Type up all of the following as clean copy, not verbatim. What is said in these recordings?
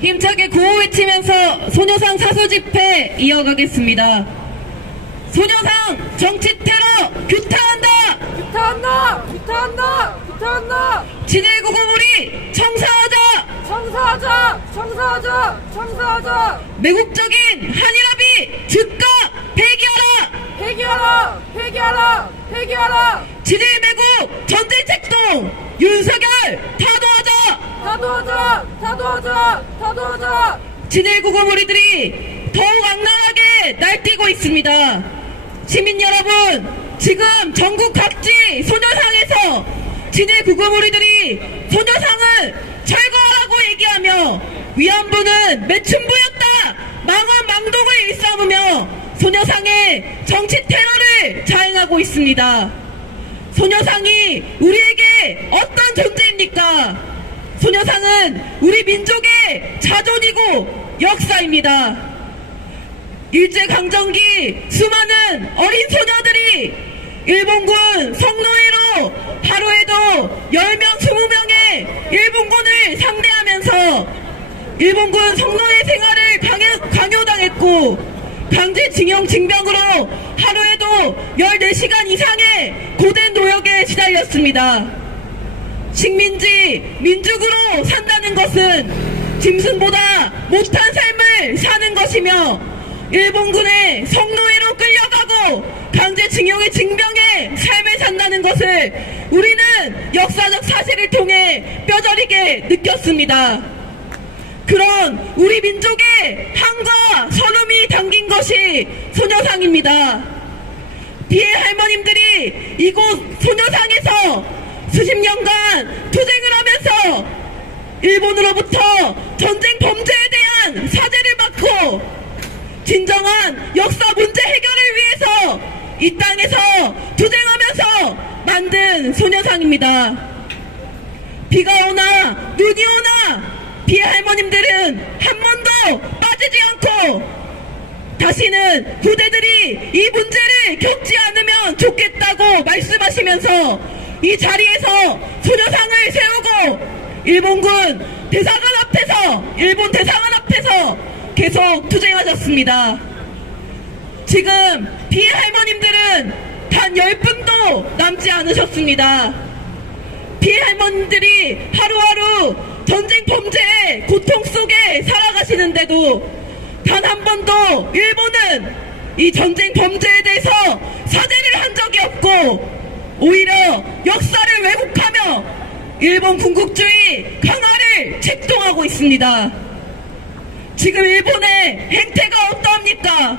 힘차게 구호 외치면서 소녀상 사수 집회 이어가겠습니다. 소녀상 정치 테러 규탄한다! 규탄한다! 규탄한다! 규탄한다! 진일 구구물이 청사하자! 청사하자! 청사하자! 청사하자! 매국적인 한일합의 즉각 폐기하라! 폐기하라! 폐기하라! 폐기하라! 진일 매국 전쟁 책동 윤석열 타도하자! 타도하자! 타도하자! 타도하자! 진일 구구무리들이 더욱 악랄하게 날뛰고 있습니다. 시민 여러분, 지금 전국 각지 소녀상에서 진일 구구무리들이 소녀상을 철거하라고 얘기하며 위안부는 매춘부였다, 망언망독을 일삼으며 소녀상의 정치 테러를 자행하고 있습니다. 소녀상이 우리에게 어떤 존재입니까? 소녀상은 우리 민족의 자존이고 역사입니다. 일제강점기 수많은 어린 소녀들이 일본군 성노예로 하루에도 10명, 20명의 일본군을 상대하면서 일본군 성노예 생활을 강요당했고 강제징용 징병으로 하루에도 14시간 이상의 고된 노역에 시달렸습니다. 식민지 민족으로 산다는 것은 짐승보다 못한 삶을 사는 것이며 일본군의 성노예로 끌려가고 강제징용의 징병의 삶을 산다는 것을 우리는 역사적 사실을 통해 뼈저리게 느꼈습니다. 그런 우리 민족의 한과 서름이 담긴 것이 소녀상입니다. 피해 할머님들이 이곳 소녀상에서 수십 년간 투쟁을 하면서 일본으로부터 전쟁 범죄에 대한 사죄를 받고 진정한 역사 문제 해결을 위해서 이 땅에서 투쟁하면서 만든 소녀상입니다. 비가 오나 눈이 오나 피해 할머님들은 한 번도 빠지지 않고 다시는 후대들이 이 문제를 겪지 않으면 좋겠다고 말씀하시면서 이 자리에서 소녀상을 세우고 일본 대사관 앞에서 계속 투쟁하셨습니다. 지금 피해 할머님들은 단 10분도 남지 않으셨습니다. 피해 할머님들이 하루하루 전쟁 범죄의 고통 속에 살아가시는데도 단 한 번도 일본은 이 전쟁 범죄에 대해서 사죄를 한 적이 없고 오히려 역사를 왜곡하며 일본 군국주의 강화를 책동하고 있습니다. 지금 일본의 행태가 어떠합니까?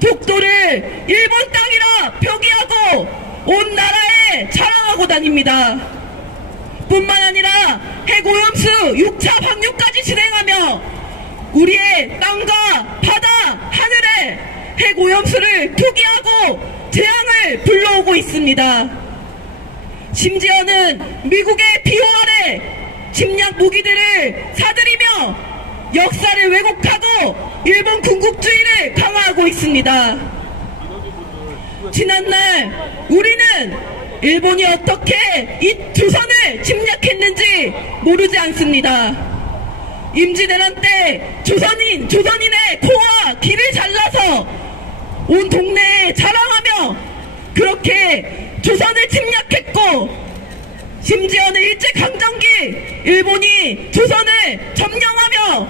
독도를 일본 땅이라 표기하고 온 나라에 자랑하고 다닙니다. 뿐만 아니라 핵오염수 6차 방류까지 진행하며 우리의 땅과 바다, 하늘에 핵오염수를 투기하고 재앙을 불러오고 있습니다. 심지어는 미국의 비호 아래 침략 무기들을 사들이며 역사를 왜곡하고 일본 군국주의를 강화하고 있습니다. 지난날 우리는 일본이 어떻게 이 조선을 침략했는지 모르지 않습니다. 임진왜란 때 조선인의 코와 귀를 잘라서 온 동네에 자랑하며 그렇게 조선을 침략했고 심지어는 일제강점기 일본이 조선을 점령하며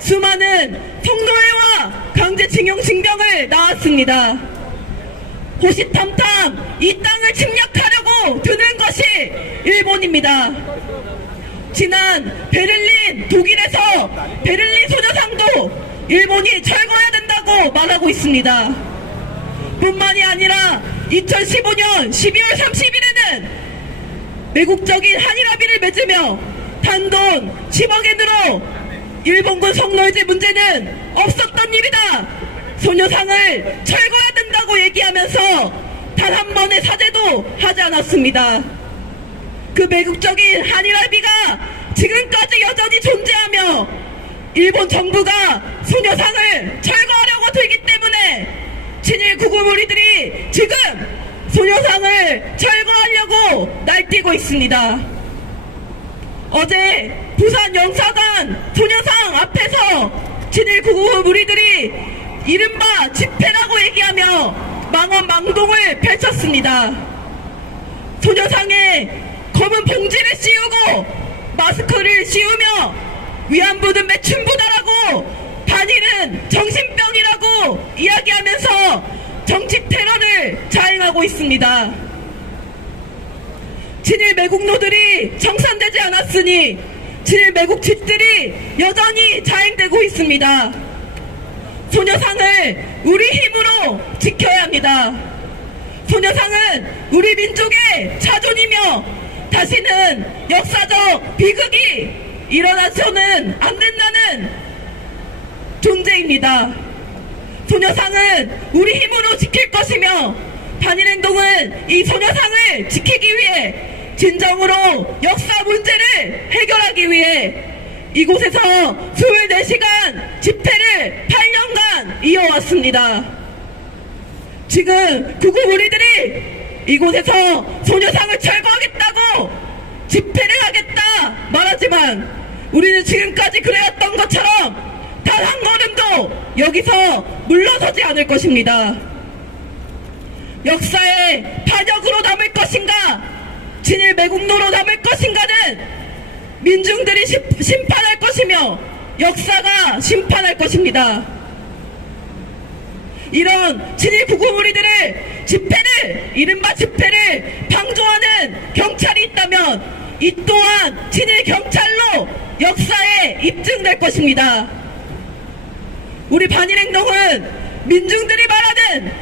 수많은 성노예와 강제징용 징병을 낳았습니다. 호시탐탐 이 땅을 침략하려고 드는 것이 일본입니다. 지난 베를린 독일에서 베를린 소녀상도 일본이 철거해야 된다고 말하고 있습니다. 뿐만이 아니라 2015년 12월 30일에는 매국적인 한일합의를 맺으며 단돈 10억엔으로 일본군 성노예제 문제는 없었던 일이다, 소녀상을 철거해야 된다고 얘기하면서 단 한 번의 사죄도 하지 않았습니다. 그 매국적인 한일합의가 지금까지 여전히 존재하며 일본 정부가 소녀상을 철거하려고 들기 때문에 친일 구구무리들이 지금 소녀상을 철거하려고 날뛰고 있습니다. 어제 부산 영사관 소녀상 앞에 이른바 집회라고 얘기하며 망언망동을 펼쳤습니다. 소녀상에 검은 봉지를 씌우고 마스크를 씌우며 위안부는 매춘부다라고 반일은 정신병이라고 이야기하면서 정치 테러를 자행하고 있습니다. 친일 매국노들이 청산되지 않았으니 친일 매국짓들이 여전히 자행되고 있습니다. 소녀상을 우리 힘으로 지켜야 합니다. 소녀상은 우리 민족의 자존이며 다시는 역사적 비극이 일어나서는 안 된다는 존재입니다. 소녀상은 우리 힘으로 지킬 것이며 반일행동은 이 소녀상을 지키기 위해 진정으로 역사 문제를 해결하기 위해 이곳에서 24시간 집회를 8년간 이어왔습니다. 지금 구구 우리들이 이곳에서 소녀상을 철거하겠다고 집회를 하겠다 말하지만 우리는 지금까지 그래왔던 것처럼 단 한 걸음도 여기서 물러서지 않을 것입니다. 역사의 반역으로 남을 것인가 친일 매국노로 남을 것인가는 민중들이 심판할 것이며 역사가 심판할 것입니다. 이런 친일 구구무리들을 집회를 이른바 집회를 방조하는 경찰이 있다면 이 또한 친일 경찰로 역사에 입증될 것입니다. 우리 반일행동은 민중들이 말하는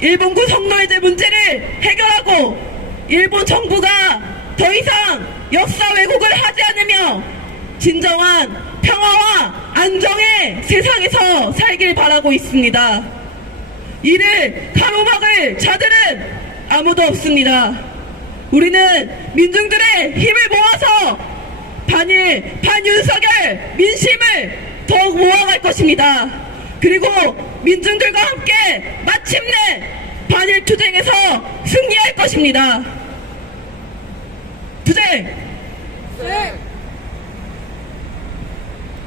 일본군 성노예제 문제를 해결하고 일본 정부가 더 이상 역사 왜곡을 하지 않으며 진정한 평화와 안정의 세상에서 살길 바라고 있습니다. 이를 가로막을 자들은 아무도 없습니다. 우리는 민중들의 힘을 모아서 반일, 반윤석열 민심을 더욱 모아갈 것입니다. 그리고 민중들과 함께 마침내 반일 투쟁에서 승리할 것입니다. 투쟁! 네.